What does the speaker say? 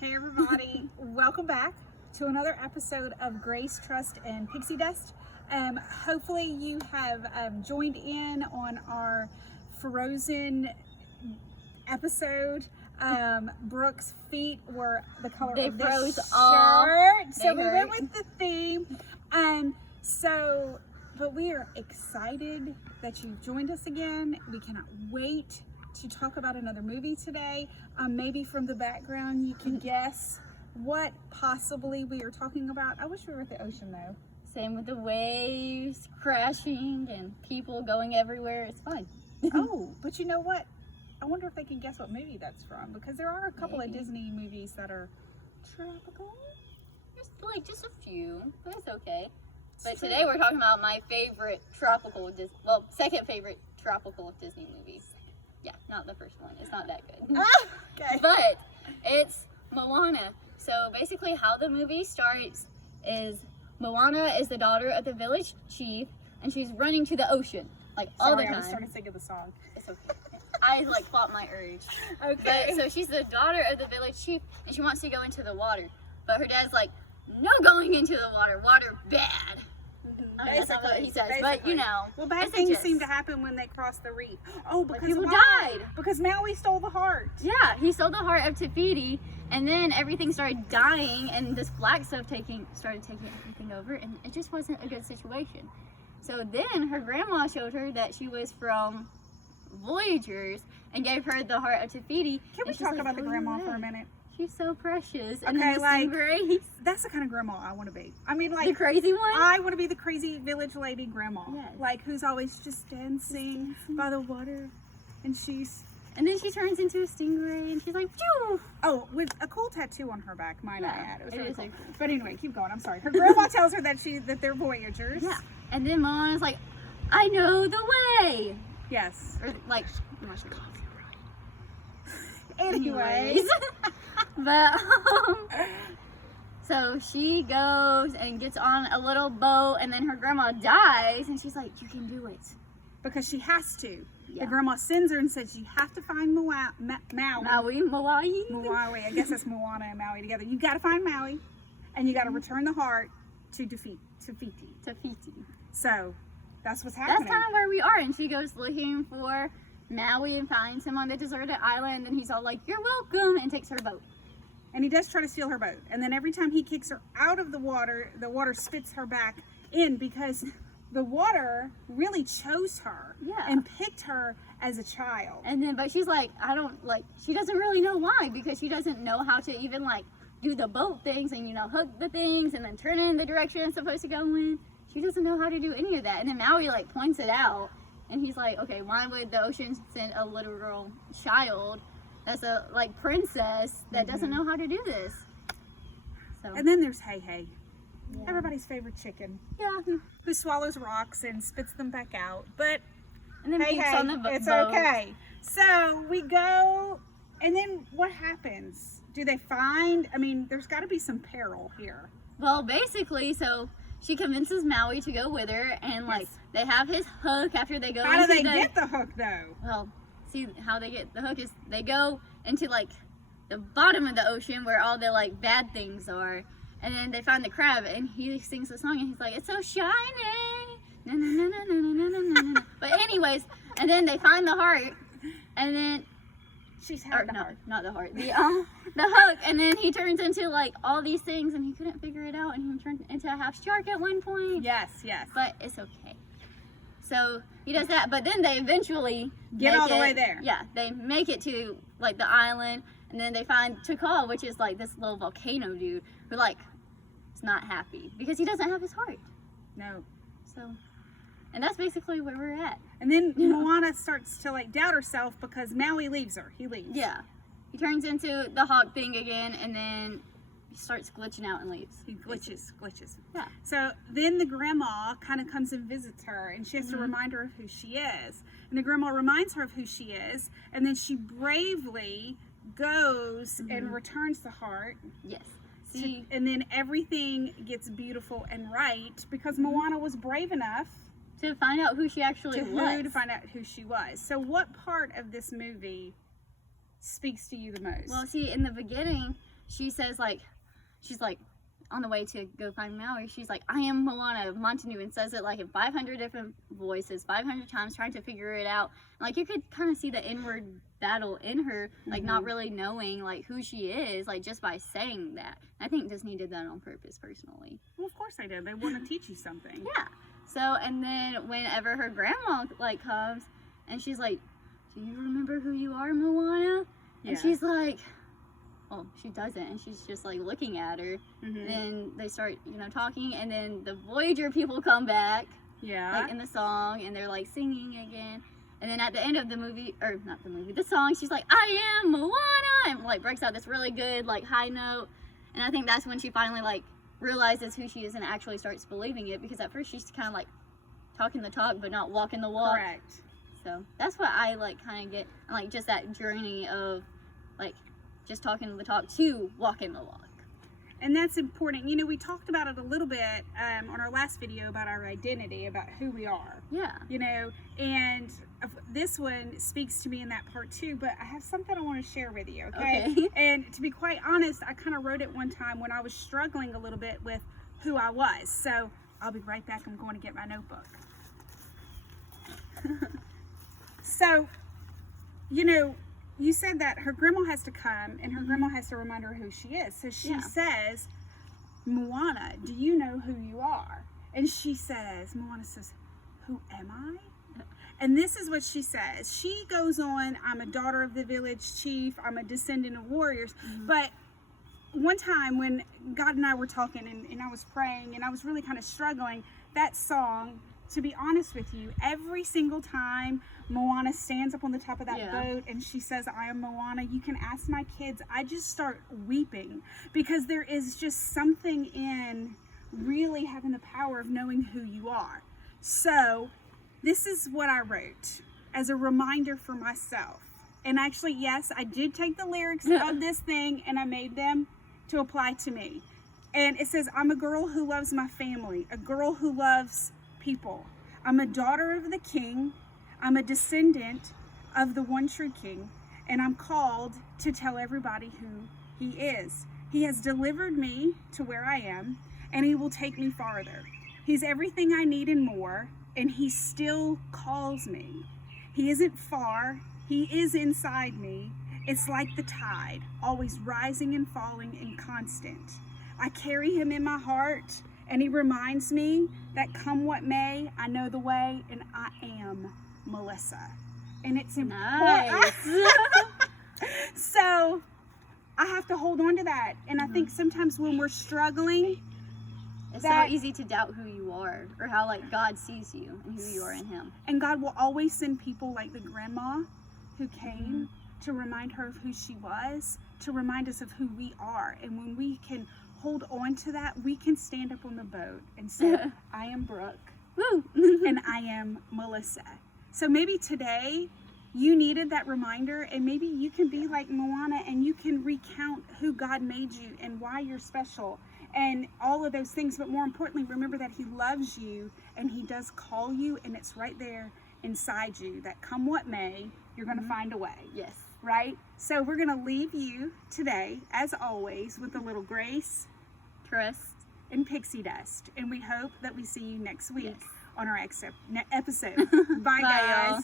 Hey everybody, welcome back to another episode of Grace, Trust, and Pixie Dust. Hopefully you have joined in on our Frozen episode. Brooke's feet were the color of this shirt, so we went with the theme. But we are excited that you've joined us again. We cannot wait to talk about another movie today. Maybe from the background you can guess what possibly we are talking about. I wish we were at the ocean though. Same with the waves crashing and people going everywhere. It's fun. Oh, but you know what? I wonder if they can guess what movie that's from, because there are a couple of Disney movies that are tropical. There's like just a few, but it's okay. But today we're talking about my favorite second favorite tropical Disney movie. Yeah, not the first one. It's not that good. Okay. But it's Moana. So basically how the movie starts is Moana is the daughter of the village chief, and she's running to the ocean all the time. I started singing the song. It's okay. I fought my urge. Okay. But, so she's the daughter of the village chief, and she wants to go into the water. But her dad's like, no going into the water. Water bad. I mean, that's not what he says, but you know. Well, bad things seem to happen when they cross the reef. Oh, because people died. Because Maui stole the heart. Yeah, he stole the heart of Tafiti, and then everything started dying, and this black stuff started taking everything over, and it just wasn't a good situation. So then her grandma showed her that she was from Voyagers and gave her the heart of Tafiti. Can we talk about the grandma for a minute? She's so precious. Okay, Grace. That's the kind of grandma I want to be. I mean, the crazy one? I want to be the crazy village lady grandma. Yes. Who's always just dancing by the water. And then she turns into a stingray and she's like, phew! Oh, with a cool tattoo on her back, might I add. It was really cool. Cool. But anyway, keep going. I'm sorry. Her grandma tells her that they're Voyagers. Yeah. And then Moana's like, I know the way. Yes. Or Anyways. But so she goes and gets on a little boat, and then her grandma dies, and she's like, you can do it. Because she has to. Yeah. The grandma sends her and says, you have to find Maui. I guess that's Moana and Maui together. You got to find Maui, and you got to return the heart to Tafiti. So that's what's happening. That's kind of where we are, and she goes looking for Maui and finds him on the deserted island, and he's all like, you're welcome, and takes her boat. And he does try to steal her boat. And then every time he kicks her out of the water spits her back in, because the water really chose her and picked her as a child. And then, but she's like, she doesn't really know why, because she doesn't know how to even do the boat things and, hook the things and then turn it in the direction it's supposed to go in. She doesn't know how to do any of that. And then Maui points it out, and he's like, okay, why would the ocean send a literal child that's a princess that doesn't know how to do this? So. And then there's Hey. Yeah. Everybody's favorite chicken. Yeah. Who swallows rocks and spits them back out. But and then Hey, on the it's boat. Okay. So we go, and then what happens? Do they find? I mean, there's got to be some peril here. Well, basically, so she convinces Maui to go with her, and they have his hook after they go. How do they get the hook though? Well, see how they get the hook is they go into the bottom of the ocean where all the bad things are, and then they find the crab, and he sings the song, and he's like, it's so shiny. Na, na, na, na, na, na, na, na. But anyways, and then they find the heart, and then not the heart, the hook, and then he turns into all these things, and he couldn't figure it out, and he turned into a half shark at one point. Yes. But it's okay. So he does that, but then they eventually get all the way there. Yeah, they make it to the island, and then they find Tikal, which is this little volcano dude who is not happy because he doesn't have his heart. No. So, and that's basically where we're at. And then Moana starts to doubt herself because Maui leaves her. He leaves. Yeah, he turns into the hawk thing again, and then he starts glitching out and leaves. He glitches. Yeah. So then the grandma kind of comes and visits her, and she has to remind her of who she is. And the grandma reminds her of who she is, and then she bravely goes and returns the heart. Yes. And then everything gets beautiful and right because Moana was brave enough to find out who she actually was. To find out who she was. So what part of this movie speaks to you the most? Well, see, in the beginning, she says like, she's like on the way to go find Maui, she's like, I am Moana of Montanu, and says it like in 500 different voices, 500 times, trying to figure it out. Like you could kind of see the inward battle in her, like not really knowing like who she is, like just by saying that. I think Disney did that on purpose, personally. Well, of course they did. They want to teach you something. Yeah. So, and then whenever her grandma like comes, and she's like, do you remember who you are, Moana? And she's like, well, she doesn't, and she's just like looking at her. Then they start, you know, talking, and then the Voyager people come back, like in the song, and they're like singing again. And then at the end of the movie, or not the movie, the song, she's like, I am Moana, and like breaks out this really good like high note. And I think that's when she finally like realizes who she is and actually starts believing it, because at first she's kind of like talking the talk but not walking the walk. Correct. So that's what I like kind of get, like just that journey of like just talking the talk to walking the walk. And that's important. You know, we talked about it a little bit on our last video about our identity, about who we are. Yeah. You know, and this one speaks to me in that part too, but I have something I want to share with you, okay? And to be quite honest, I kind of wrote it one time when I was struggling a little bit with who I was. So I'll be right back. I'm going to get my notebook. So, you know, you said that her grandma has to come and her grandma has to remind her who she is. So she says, Moana, do you know who you are? And Moana says, who am I? And this is what she says. She goes on, I'm a daughter of the village chief, I'm a descendant of warriors. But one time when God and I were talking and I was praying and I was really kind of struggling, that song, to be honest with you, every single time Moana stands up on the top of that boat and she says, I am Moana, you can ask my kids, I just start weeping, because there is just something in really having the power of knowing who you are. So this is what I wrote as a reminder for myself. And actually, yes, I did take the lyrics of this thing and I made them to apply to me. And it says, I'm a girl who loves my family, a girl who loves people. I'm a daughter of the king. I'm a descendant of the one true king. And I'm called to tell everybody who he is. He has delivered me to where I am, and he will take me farther. He's everything I need and more, and he still calls me. He isn't far. He is inside me. It's like the tide, always rising and falling and constant. I carry him in my heart, and he reminds me that come what may, I know the way, and I am Melissa. And it's important. Nice. So I have to hold on to that. And I think sometimes when we're struggling, it's so easy to doubt who you are, or how like God sees you and who you are in him. And God will always send people like the grandma who came to remind her of who she was, to remind us of who we are. And when we can hold on to that, we can stand up on the boat and say, I am Brooke. Woo. And I am Melissa. So maybe today you needed that reminder, and maybe you can be like Moana and you can recount who God made you and why you're special and all of those things. But more importantly, remember that he loves you and he does call you, and it's right there inside you that come what may, you're going to find a way. Yes. Right? So we're going to leave you today, as always, with a little grace, trust, and pixie dust. And we hope that we see you next week on our episode. Bye, guys. Y'all.